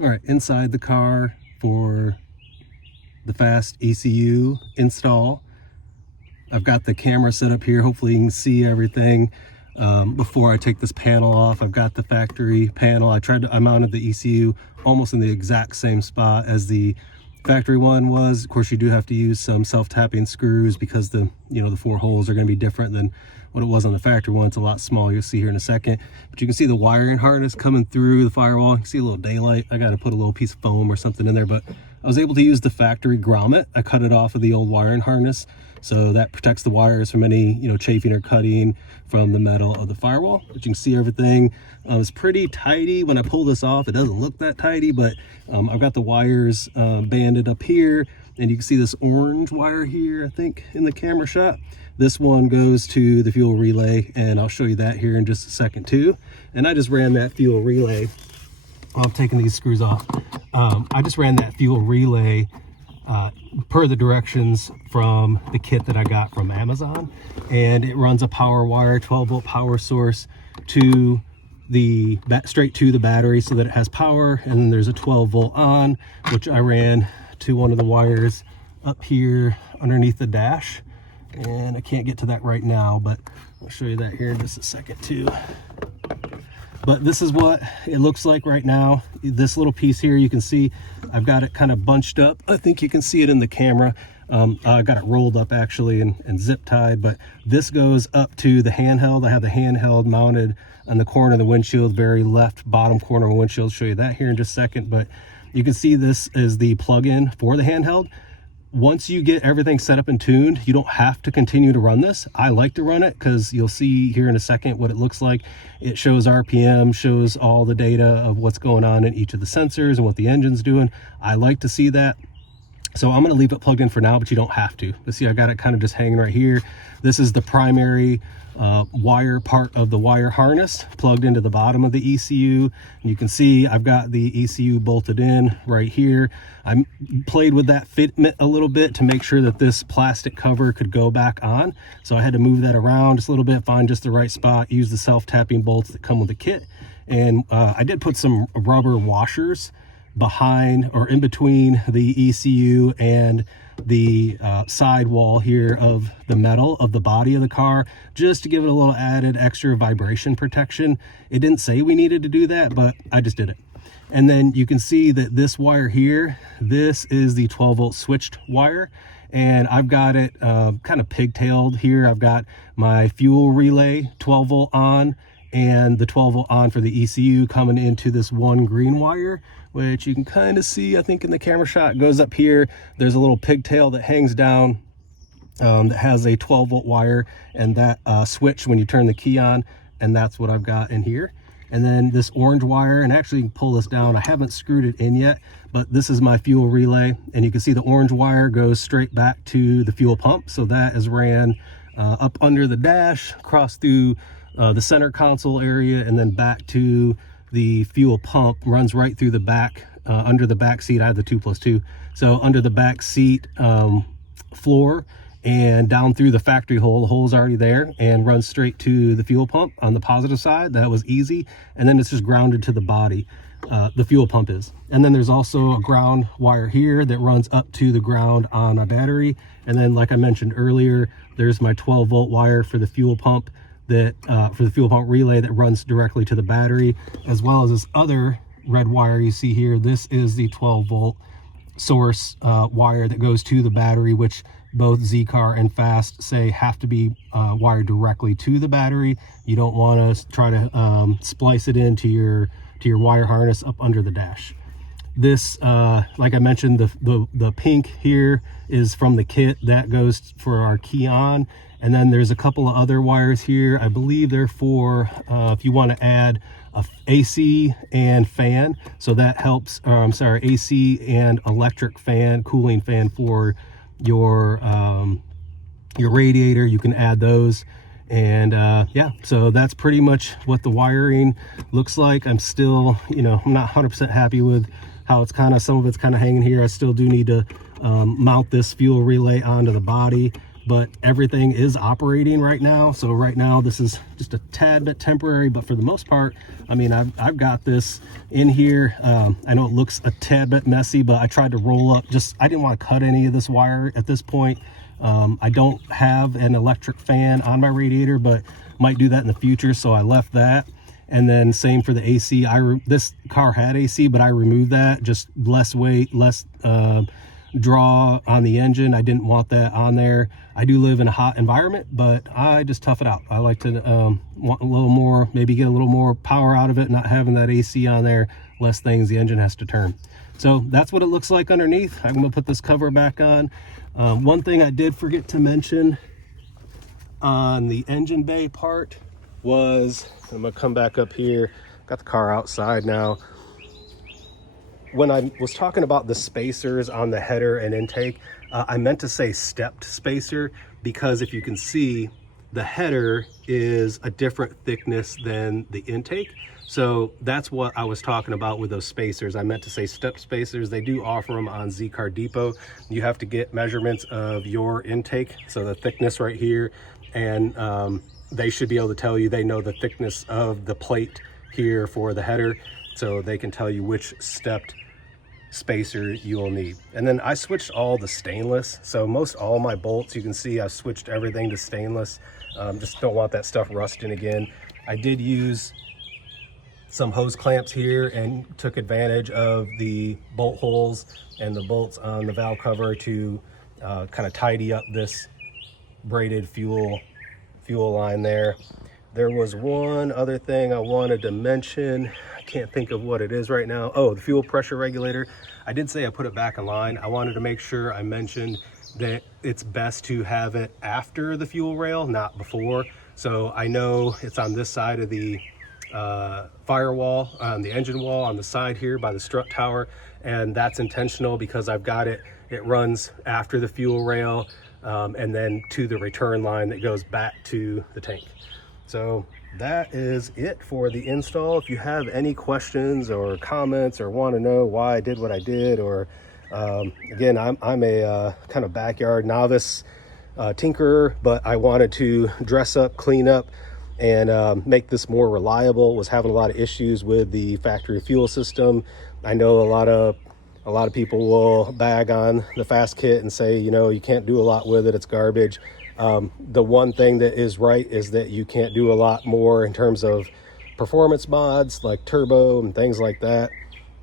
All right, inside the car for the fast ECU install, I've got the camera set up here. Hopefully you can see everything. Before I take this panel off, I've got the factory panel. I mounted the ECU almost in the exact same spot as the factory one was. Of course, you do have to use some self-tapping screws because the 4 holes are going to be different than what it was on the factory one. It's a lot smaller. You'll see here in a second. But you can see the wiring harness coming through the firewall. You can see a little daylight. I got to put a little piece of foam or something in there, but I was able to use the factory grommet. I cut it off of the old wiring harness, so that protects the wires from any chafing or cutting from the metal of the firewall. But you can see everything is pretty tidy. When I pull this off, it doesn't look that tidy, but I've got the wires banded up here, and you can see this orange wire here, I think, in the camera shot. This one goes to the fuel relay, and I'll show you that here in just a second too. And I just ran that fuel relay. I'm taking these screws off. I just ran that fuel relay per the directions from the kit that I got from Amazon, and it runs a power wire, 12-volt power source to straight to the battery so that it has power, and then there's a 12-volt on, which I ran to one of the wires up here underneath the dash. And I can't get to that right now, but I'll show you that here in just a second too. But this is what it looks like right now. This little piece here, you can see I've got it kind of bunched up. I think you can see it in the camera. I got it rolled up actually and zip tied, but this goes up to the handheld. I have the handheld mounted on the corner of the windshield, very left bottom corner of the windshield. I'll show you that here in just a second, but you can see this is the plug-in for the handheld. Once you get everything set up and tuned, you don't have to continue to run this. I like to run it because you'll see here in a second what it looks like. It shows RPM, shows all the data of what's going on in each of the sensors and what the engine's doing. I like to see that. So I'm going to leave it plugged in for now, but you don't have to. But see, I got it kind of just hanging right here. This is the primary wire part of the wire harness plugged into the bottom of the ECU. And you can see I've got the ECU bolted in right here. I played with that fitment a little bit to make sure that this plastic cover could go back on. So I had to move that around just a little bit, find just the right spot, use the self-tapping bolts that come with the kit. And I did put some rubber washers behind or in between the ECU and the side wall here of the metal of the body of the car, just to give it a little added extra vibration protection. It didn't say we needed to do that, but I just did it. And then you can see that this wire here, this is the 12-volt switched wire, and I've got it kind of pigtailed here. I've got my fuel relay 12-volt on and the 12-volt on for the ECU coming into this one green wire, which you can kind of see, I think in the camera shot. It goes up here. There's a little pigtail that hangs down that has a 12-volt wire, and that switch when you turn the key on, and that's what I've got in here. And then this orange wire, and actually you can pull this down. I haven't screwed it in yet, but this is my fuel relay, and you can see the orange wire goes straight back to the fuel pump. So that is ran up under the dash, across through the center console area, and then back to the fuel pump, runs right through the back, under the back seat. I have the 2+2. So under the back seat floor and down through the factory hole. The hole's already there, and runs straight to the fuel pump on the positive side. That was easy. And then it's just grounded to the body. The fuel pump is. And then there's also a ground wire here that runs up to the ground on my battery. And then, like I mentioned earlier, there's my 12-volt wire for the fuel pump that for the fuel pump relay that runs directly to the battery, as well as this other red wire you see here. This is the 12-volt source wire that goes to the battery, which both Z-Car and Fast say have to be wired directly to the battery. You don't want to try to splice it into your wire harness up under the dash. This, like I mentioned, the pink here is from the kit. That goes for our key on. And then there's a couple of other wires here. I believe they're for if you want to add a AC and fan. So that helps, I'm sorry, AC and electric fan, cooling fan for your radiator. You can add those. And yeah, so that's pretty much what the wiring looks like. I'm still, I'm not 100% happy with how it's kind of, some of it's kind of hanging here. I still do need to mount this fuel relay onto the body. but everything is operating right now. So right now this is just a tad bit temporary, but for the most part, I mean, I've got this in here. I know it looks a tad bit messy, but I tried to roll up, I didn't want to cut any of this wire at this point. I don't have an electric fan on my radiator, but might do that in the future, so I left that. And then same for the AC. This car had AC, but I removed that. Just less weight, less draw on the engine. I didn't want that on there. I do live in a hot environment, but I just tough it out. I like to want a little more, maybe get a little more power out of it, not having that AC on there, less things the engine has to turn. So that's what it looks like underneath. I'm gonna put this cover back on. One thing I did forget to mention on the engine bay part was, I'm gonna come back up here, got the car outside now. When I was talking about the spacers on the header and intake, I meant to say stepped spacer, because if you can see, the header is a different thickness than the intake. So that's what I was talking about with those spacers. I meant to say step spacers. They do offer them on Z-Car Depot. You have to get measurements of your intake, so the thickness right here, and they should be able to tell you, they know the thickness of the plate here for the header, so they can tell you which stepped spacer you will need. And then I switched all the stainless, so most all my bolts, you can see I've switched everything to stainless. Just don't want that stuff rusting again. I did use some hose clamps here and took advantage of the bolt holes and the bolts on the valve cover to kind of tidy up this braided fuel line there. There was one other thing I wanted to mention. I can't think of what it is right now. Oh, the fuel pressure regulator. I did say I put it back in line. I wanted to make sure I mentioned that it's best to have it after the fuel rail, not before. So I know it's on this side of the firewall, on the engine wall, on the side here by the strut tower, and that's intentional because I've got it runs after the fuel rail, and then to the return line that goes back to the tank. So that is it for the install. If you have any questions or comments or want to know why I did what I did, or again, I'm a kind of backyard novice tinkerer, but I wanted to dress up, clean up, and make this more reliable. Was having a lot of issues with the factory fuel system. I know a lot of people will bag on the fast kit and say, you know, you can't do a lot with it, it's garbage. The one thing that is right is that you can't do a lot more in terms of performance mods like turbo and things like that.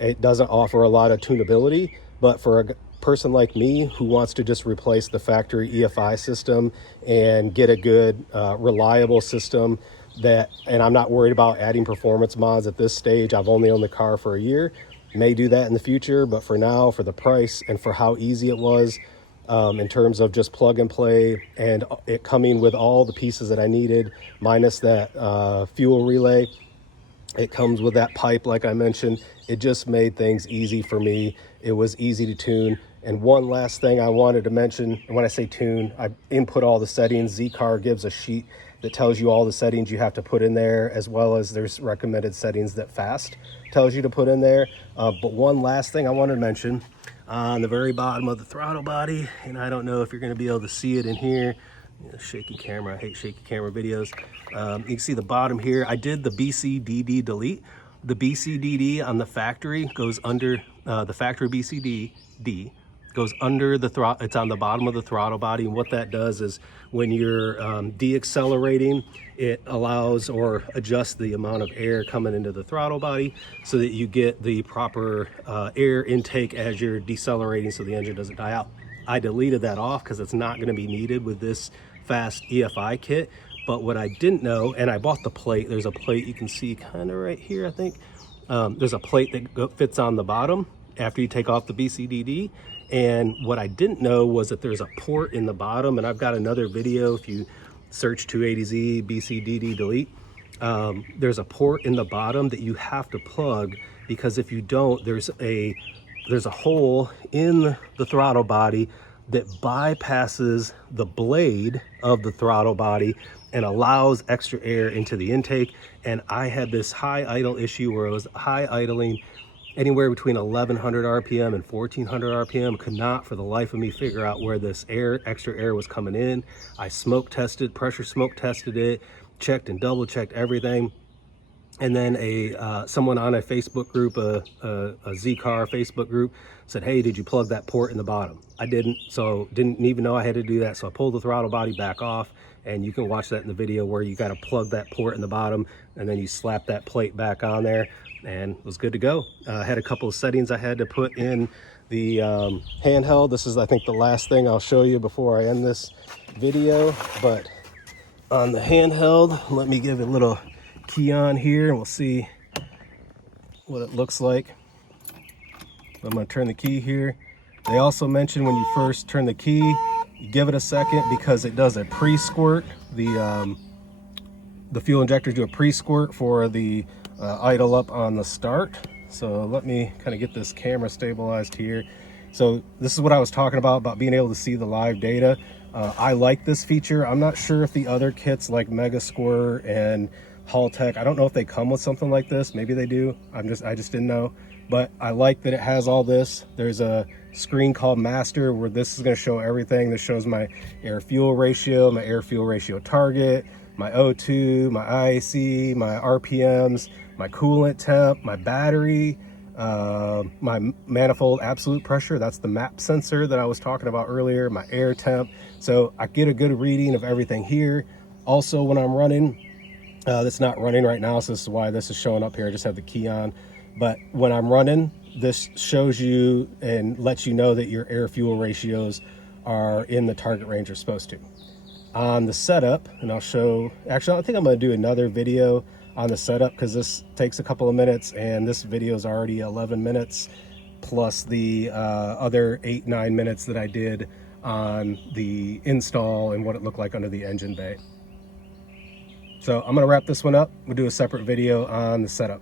It doesn't offer a lot of tunability, but for a person like me who wants to just replace the factory EFI system and get a good reliable system and I'm not worried about adding performance mods at this stage. I've only owned the car for a year, may do that in the future, but for now, for the price and for how easy it was, in terms of just plug and play, and it coming with all the pieces that I needed, minus that fuel relay. It comes with that pipe, like I mentioned. It just made things easy for me. It was easy to tune. And one last thing I wanted to mention, and when I say tune, I input all the settings. Z-Car gives a sheet that tells you all the settings you have to put in there, as well as there's recommended settings that Fast tells you to put in there. But one last thing I wanted to mention, on the very bottom of the throttle body, and I don't know if you're going to be able to see it in here. Shaky camera, I hate shaky camera videos. You can see the bottom here. I did the BCDD delete. The BCDD on the factory goes under, the factory BCDD goes under the throttle. It's on the bottom of the throttle body, and what that does is when you're deaccelerating, it allows or adjusts the amount of air coming into the throttle body so that you get the proper air intake as you're decelerating, so the engine doesn't die out. I deleted that off because it's not going to be needed with this Fast EFI kit. But what I didn't know, and I bought the plate, there's a plate you can see kind of right here, I think. There's a plate that fits on the bottom after you take off the BCDD. And what I didn't know was that there's a port in the bottom, and I've got another video, if you search 280Z BCDD delete, there's a port in the bottom that you have to plug, because if you don't, there's a hole in the throttle body that bypasses the blade of the throttle body and allows extra air into the intake. And I had this high idle issue where I was high idling anywhere between 1100 RPM and 1400 RPM. Could not for the life of me figure out where this extra air was coming in. I pressure smoke tested it, checked and double checked everything. And then someone on a Facebook group, a Z-Car Facebook group, said, hey, did you plug that port in the bottom? I didn't, so didn't even know I had to do that. So I pulled the throttle body back off, and you can watch that in the video where you got to plug that port in the bottom, and then you slap that plate back on there, and it was good to go. I had a couple of settings I had to put in the handheld. This is, I think, the last thing I'll show you before I end this video. But on the handheld, let me give it a little key on here and we'll see what it looks like. I'm going to turn the key here. They also mentioned when you first turn the key, you give it a second because it does a pre-squirt. The fuel injectors do a pre-squirt for the idle up on the start. So let me kind of get this camera stabilized here. So this is what I was talking about being able to see the live data. I like this feature. I'm not sure if the other kits like Mega Squirt and Haltech, I don't know if they come with something like this. Maybe they do. I just didn't know. But I like that it has all this. There's a screen called Master where this is going to show everything. This shows my air fuel ratio, my air fuel ratio target, my O2, my IAC, my RPMs, my coolant temp, my battery, my manifold absolute pressure. That's the MAP sensor that I was talking about earlier, my air temp. So I get a good reading of everything here. Also, when I'm running, that's not running right now, so this is why this is showing up here. I just have the key on. But when I'm running, this shows you and lets you know that your air fuel ratios are in the target range you're supposed to. On the setup, and I'll show, actually I think I'm going to do another video on the setup because this takes a couple of minutes, and this video is already 11 minutes plus the other 8-9 minutes that I did on the install and what it looked like under the engine bay. So I'm going to wrap this one up. We'll do a separate video on the setup.